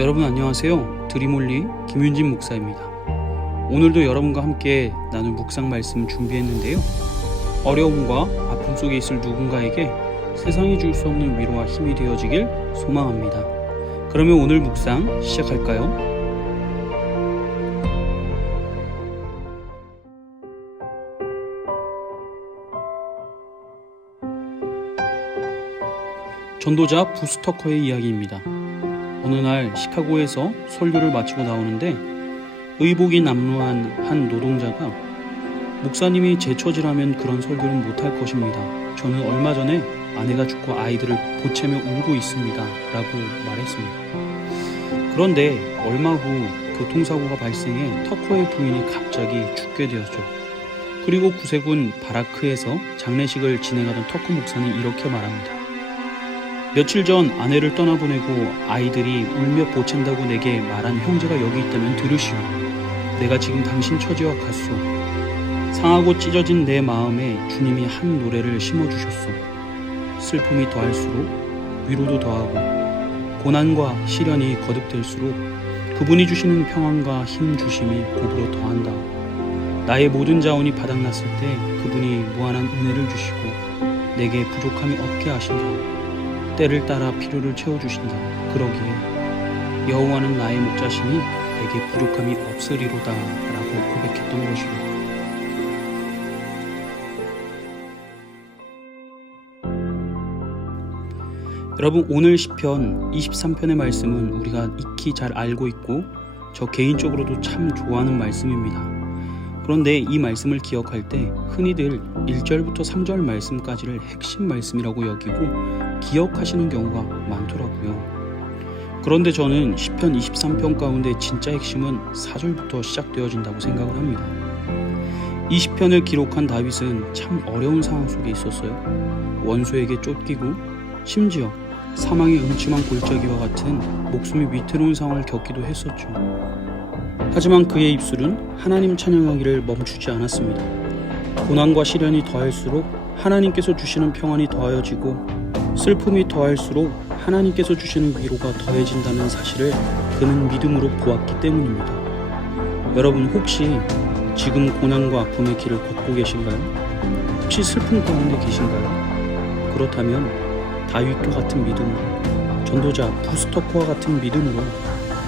여러분 안녕하세요. 드림홀리 김윤진 목사입니다. 오늘도 여러분과 함께 나눌 묵상 말씀 준비했는데요. 어려움과 아픔 속에 있을 누군가에게 세상이 줄 수 없는 위로와 힘이 되어지길 소망합니다. 그러면 오늘 묵상 시작할까요? 전도자 부스터커의 이야기입니다. 어느 날 시카고에서 설교를 마치고 나오는데 의복이 남루한 한 노동자가 목사님이 제 처지라면 그런 설교는 못할 것입니다. 저는 얼마 전에 아내가 죽고 아이들을 보채며 울고 있습니다. 라고 말했습니다. 그런데 얼마 후 교통사고가 발생해 터커의 부인이 갑자기 죽게 되었죠. 그리고 구세군 바라크에서 장례식을 진행하던 터커 목사는 이렇게 말합니다. 며칠 전 아내를 떠나보내고 아이들이 울며 보챈다고 내게 말한 형제가 여기 있다면 들으시오. 내가 지금 당신 처지와 같소. 상하고 찢어진 내 마음에 주님이 한 노래를 심어주셨소. 슬픔이 더할수록 위로도 더하고 고난과 시련이 거듭될수록 그분이 주시는 평안과 힘 주심이 곱으로 더한다. 나의 모든 자원이 바닥났을 때 그분이 무한한 은혜를 주시고 내게 부족함이 없게 하신다. 때를 따라 필요를 채워주신다. 그러기에 여호와는 나의 목자시니 내게 부족함이 없으리로다 라고 고백했던 것이요. 여러분, 오늘 시편 23편의 말씀은 우리가 익히 잘 알고 있고 저 개인적으로도 참 좋아하는 말씀입니다. 그런데 이 말씀을 기억할 때 흔히들 1절부터 3절 말씀까지를 핵심 말씀이라고 여기고 기억하시는 경우가 많더라고요. 그런데 저는 시편 23편 가운데 진짜 핵심은 4절부터 시작되어진다고 생각을 합니다. 이 시편을 기록한 다윗은 참 어려운 상황 속에 있었어요. 원수에게 쫓기고 심지어 사망의 음침한 골짜기와 같은 목숨이 위태로운 상황을 겪기도 했었죠. 하지만 그의 입술은 하나님 찬양하기를 멈추지 않았습니다. 고난과 시련이 더할수록 하나님께서 주시는 평안이 더하여지고 슬픔이 더할수록 하나님께서 주시는 위로가 더해진다는 사실을 그는 믿음으로 보았기 때문입니다. 여러분, 혹시 지금 고난과 아픔의 길을 걷고 계신가요? 혹시 슬픔 가운데 계신가요? 그렇다면 다윗과 같은 믿음으로, 전도자 부스터커와 같은 믿음으로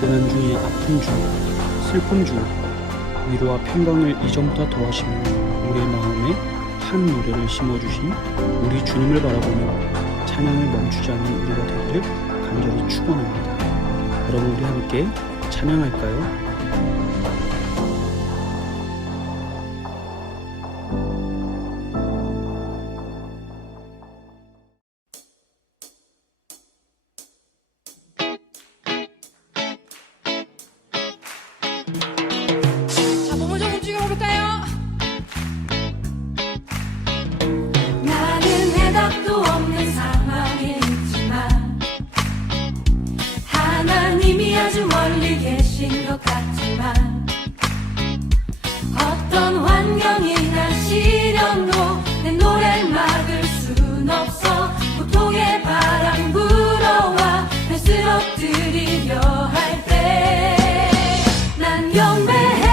고난 중에 아픔 중 슬픔 중 위로와 평강을 이전보다 더하시며 우리의 마음에 한 노래를 심어주신 우리 주님을 바라보며 찬양을 멈추지 않는 우리가 되기를 간절히 축원합니다. 여러분, 우리 함께 찬양할까요? 아주 멀리 계신 것 같지만 어떤 환경이나 시련도 내 노래를 막을 순 없어. 고통의 바람 불어와 날 쓰러뜨리려 할 때 난 경배해.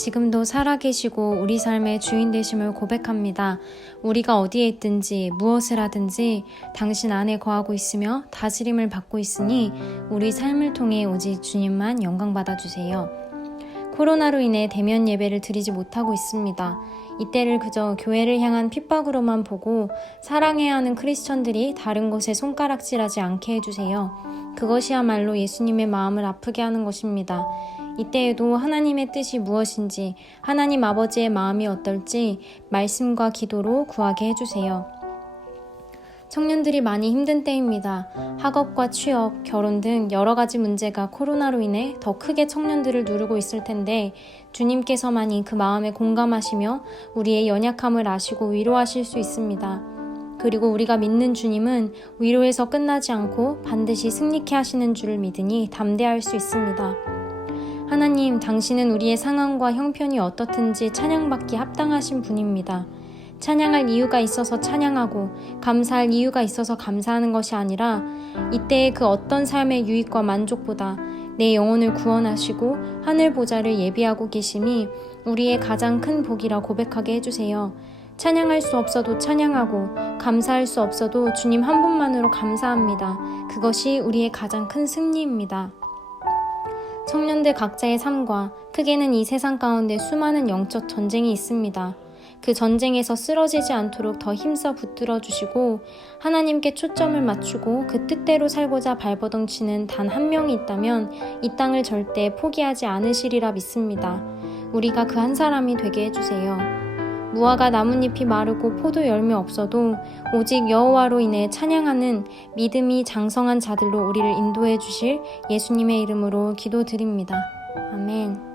지금도 살아계시고 우리 삶의 주인 되심을 고백합니다. 우리가 어디에 있든지 무엇을 하든지 당신 안에 거하고 있으며 다스림을 받고 있으니 우리 삶을 통해 오직 주님만 영광 받아주세요. 코로나로 인해 대면 예배를 드리지 못하고 있습니다. 이때를 그저 교회를 향한 핍박으로만 보고 사랑해야 하는 크리스천들이 다른 곳에 손가락질하지 않게 해주세요. 그것이야말로 예수님의 마음을 아프게 하는 것입니다. 이때에도 하나님의 뜻이 무엇인지, 하나님 아버지의 마음이 어떨지 말씀과 기도로 구하게 해주세요. 청년들이 많이 힘든 때입니다. 학업과 취업, 결혼 등 여러 가지 문제가 코로나로 인해 더 크게 청년들을 누르고 있을 텐데 주님께서만이 그 마음에 공감하시며 우리의 연약함을 아시고 위로하실 수 있습니다. 그리고 우리가 믿는 주님은 위로에서 끝나지 않고 반드시 승리케 하시는 줄을 믿으니 담대할 수 있습니다. 하나님, 당신은 우리의 상황과 형편이 어떻든지 찬양받기 합당하신 분입니다. 찬양할 이유가 있어서 찬양하고 감사할 이유가 있어서 감사하는 것이 아니라 이때의 그 어떤 삶의 유익과 만족보다 내 영혼을 구원하시고 하늘 보좌를 예비하고 계심이 우리의 가장 큰 복이라 고백하게 해주세요. 찬양할 수 없어도 찬양하고 감사할 수 없어도 주님 한 분만으로 감사합니다. 그것이 우리의 가장 큰 승리입니다. 청년들 각자의 삶과 크게는 이 세상 가운데 수많은 영적 전쟁이 있습니다. 그 전쟁에서 쓰러지지 않도록 더 힘써 붙들어 주시고 하나님께 초점을 맞추고 그 뜻대로 살고자 발버둥치는 단 한 명이 있다면 이 땅을 절대 포기하지 않으시리라 믿습니다. 우리가 그 한 사람이 되게 해주세요. 무화과 나뭇잎이 마르고 포도 열매 없어도 오직 여호와로 인해 찬양하는 믿음이 장성한 자들로 우리를 인도해 주실 예수님의 이름으로 기도드립니다. 아멘.